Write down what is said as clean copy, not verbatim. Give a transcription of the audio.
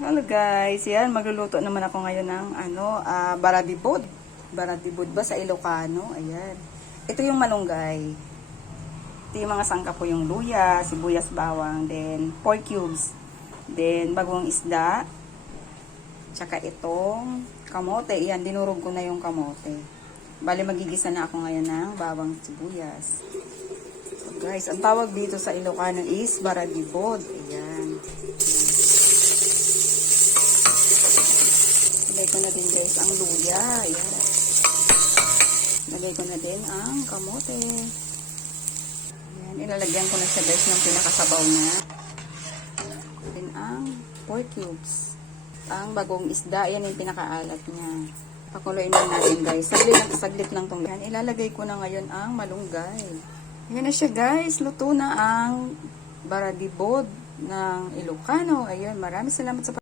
Hello guys, yan, magluluto naman ako ngayon ng baradibod. Baradibod ba sa Ilocano? Ayan. Ito yung malunggay. Ito yung mga sangkap ko, yung luya, sibuyas, bawang, then 4 cubes. Then bagong isda. Tsaka itong kamote. Ayan, dinurog ko na yung kamote. Bali magigisa na ako ngayon ng bawang sibuyas. So guys, ang tawag dito sa Ilocano is baradibod. Ayan. Lagay ko na din guys ang luya. Ayan. Lagay ko na din ang kamote. Ayan. Ilalagyan ko na siya guys ng pinakasabaw niya. Then ang 4 cubes. Ang bagong isda. Ayan yung pinakaalat niya. Pakuluin lang natin guys. Saglit lang itong yan. Ilalagay ko na ngayon ang malunggay. Ayan na siya guys. Luto na ang baradibod ng Ilocano. Ayan. Maraming salamat sa